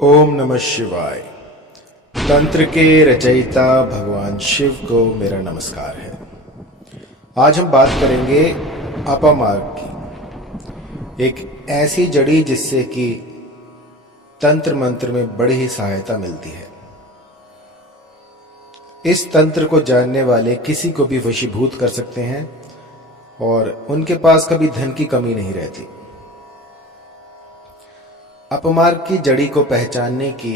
ओम नमः शिवाय। तंत्र के रचयिता भगवान शिव को मेरा नमस्कार है। आज हम बात करेंगे अपमार्ग की, एक ऐसी जड़ी जिससे कि तंत्र मंत्र में बड़ी ही सहायता मिलती है। इस तंत्र को जानने वाले किसी को भी वशीभूत कर सकते हैं और उनके पास कभी धन की कमी नहीं रहती। अपमार्ग की जड़ी को पहचानने की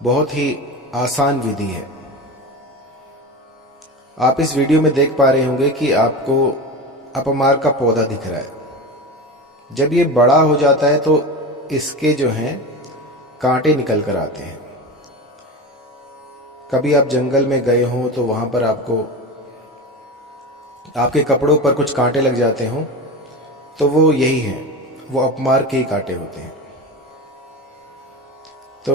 बहुत ही आसान विधि है। आप इस वीडियो में देख पा रहे होंगे कि आपको अपमार्ग का पौधा दिख रहा है। जब ये बड़ा हो जाता है तो इसके जो हैं कांटे निकल कर आते हैं। कभी आप जंगल में गए हों तो वहां पर आपको आपके कपड़ों पर कुछ कांटे लग जाते हों, तो वो यही हैं, वो अपमार्ग के ही कांटे होते हैं। तो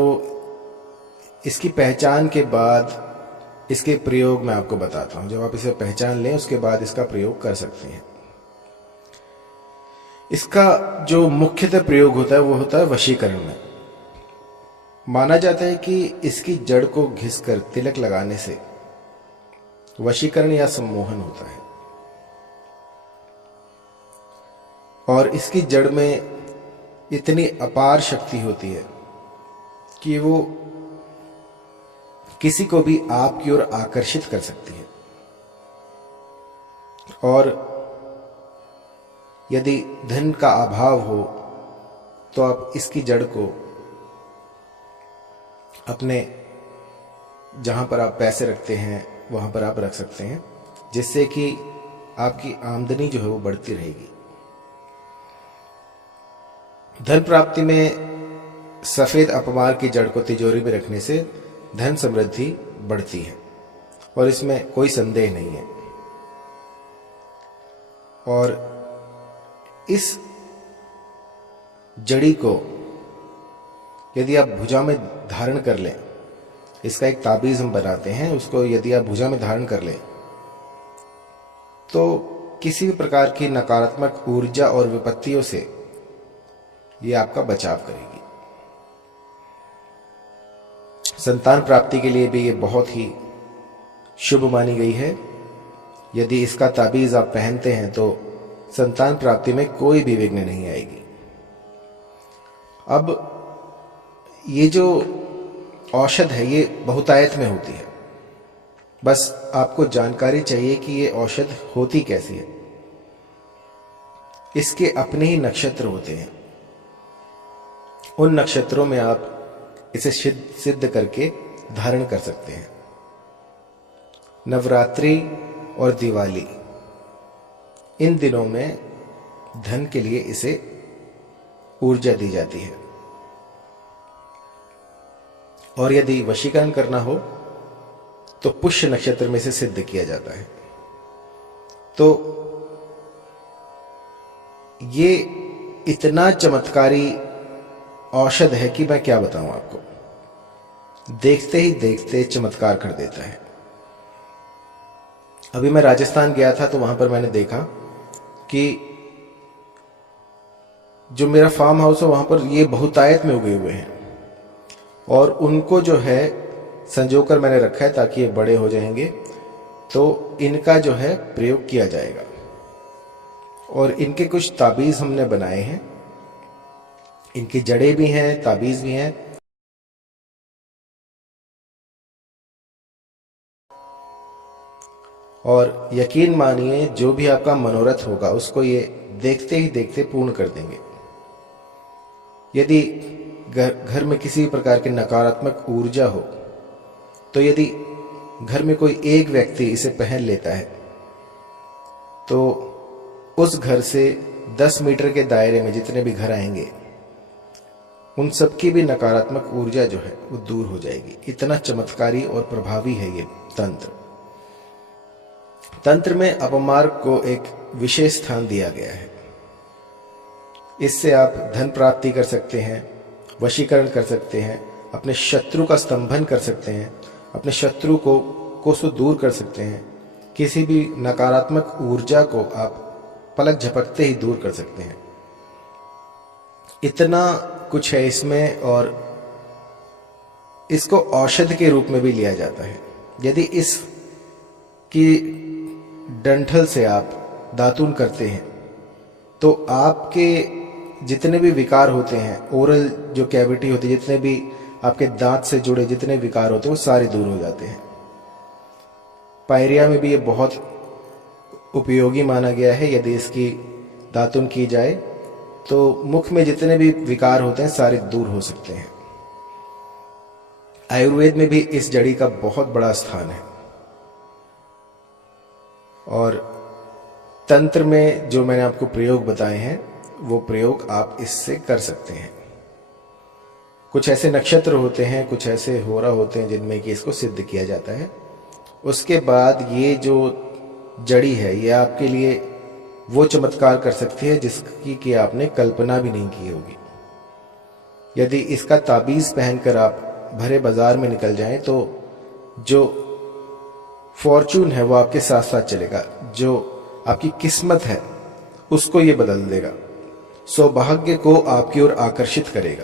इसकी पहचान के बाद इसके प्रयोग मैं आपको बताता हूं। जब आप इसे पहचान लें उसके बाद इसका प्रयोग कर सकते हैं। इसका जो मुख्यतः प्रयोग होता है वो होता है वशीकरण में। माना जाता है कि इसकी जड़ को घिसकर तिलक लगाने से वशीकरण या सम्मोहन होता है और इसकी जड़ में इतनी अपार शक्ति होती है कि वो किसी को भी आपकी ओर आकर्षित कर सकती है। और यदि धन का अभाव हो तो आप इसकी जड़ को अपने जहां पर आप पैसे रखते हैं वहां पर आप रख सकते हैं, जिससे कि आपकी आमदनी जो है वो बढ़ती रहेगी। धन प्राप्ति में सफेद अपमार्ग की जड़ को तिजोरी में रखने से धन समृद्धि बढ़ती है और इसमें कोई संदेह नहीं है। और इस जड़ी को यदि आप भुजा में धारण कर लें, इसका एक ताबीज हम बनाते हैं, उसको यदि आप भुजा में धारण कर लें तो किसी भी प्रकार की नकारात्मक ऊर्जा और विपत्तियों से ये आपका बचाव करेगी। संतान प्राप्ति के लिए भी ये बहुत ही शुभ मानी गई है। यदि इसका ताबीज आप पहनते हैं तो संतान प्राप्ति में कोई भी विघ्न नहीं आएगी। अब ये जो औषध है ये बहुतायत में होती है, बस आपको जानकारी चाहिए कि ये औषध होती कैसी है। इसके अपने ही नक्षत्र होते हैं, उन नक्षत्रों में आप इसे सिद्ध करके धारण कर सकते हैं। नवरात्रि और दिवाली, इन दिनों में धन के लिए इसे ऊर्जा दी जाती है। और यदि वशीकरण करना हो तो पुष्य नक्षत्र में से सिद्ध किया जाता है। तो ये इतना चमत्कारी औषध है कि मैं क्या बताऊं आपको, देखते ही देखते चमत्कार कर देता है। अभी मैं राजस्थान गया था तो वहां पर मैंने देखा कि जो मेरा फार्म हाउस है वहां पर ये बहुतायत में उगे हुए हैं और उनको जो है संजोकर मैंने रखा है ताकि ये बड़े हो जाएंगे तो इनका जो है प्रयोग किया जाएगा। और इनके कुछ ताबीज हमने बनाए हैं, इनकी जड़ें भी हैं, ताबीज भी हैं। और यकीन मानिए जो भी आपका मनोरथ होगा उसको ये देखते ही देखते पूर्ण कर देंगे। यदि घर में किसी प्रकार की नकारात्मक ऊर्जा हो तो यदि घर में कोई एक व्यक्ति इसे पहन लेता है तो उस घर से 10 मीटर के दायरे में जितने भी घर आएंगे उन सबकी भी नकारात्मक ऊर्जा जो है वो दूर हो जाएगी। इतना चमत्कारी और प्रभावी है ये तंत्र। तंत्र में अपमार्ग को एक विशेष स्थान दिया गया है। इससे आप धन प्राप्ति कर सकते हैं, वशीकरण कर सकते हैं, अपने शत्रु का स्तंभन कर सकते हैं, अपने शत्रु को दूर कर सकते हैं, किसी भी नकारात्मक ऊर्जा को आप पलक झपकते ही दूर कर सकते हैं। इतना कुछ है इसमें और इसको औषध के रूप में भी लिया जाता है। यदि इस की डंठल से आप दातून करते हैं तो आपके जितने भी विकार होते हैं, ओरल जो कैविटी होती है, जितने भी आपके दांत से जुड़े जितने विकार होते हैं वो सारे दूर हो जाते हैं। पायरिया में भी ये बहुत उपयोगी माना गया है। यदि इसकी दातुन की जाए तो मुख में जितने भी विकार होते हैं सारे दूर हो सकते हैं। आयुर्वेद में भी इस जड़ी का बहुत बड़ा स्थान है और तंत्र में जो मैंने आपको प्रयोग बताए हैं वो प्रयोग आप इससे कर सकते हैं। कुछ ऐसे नक्षत्र होते हैं, कुछ ऐसे होरा होते हैं जिनमें कि इसको सिद्ध किया जाता है। उसके बाद ये जो जड़ी है ये आपके लिए वो चमत्कार कर सकती है जिसकी कि आपने कल्पना भी नहीं की होगी। यदि इसका ताबीज पहनकर आप भरे बाजार में निकल जाएं तो जो फॉर्चून है वो आपके साथ साथ चलेगा, जो आपकी किस्मत है उसको ये बदल देगा, सौभाग्य को आपकी ओर आकर्षित करेगा।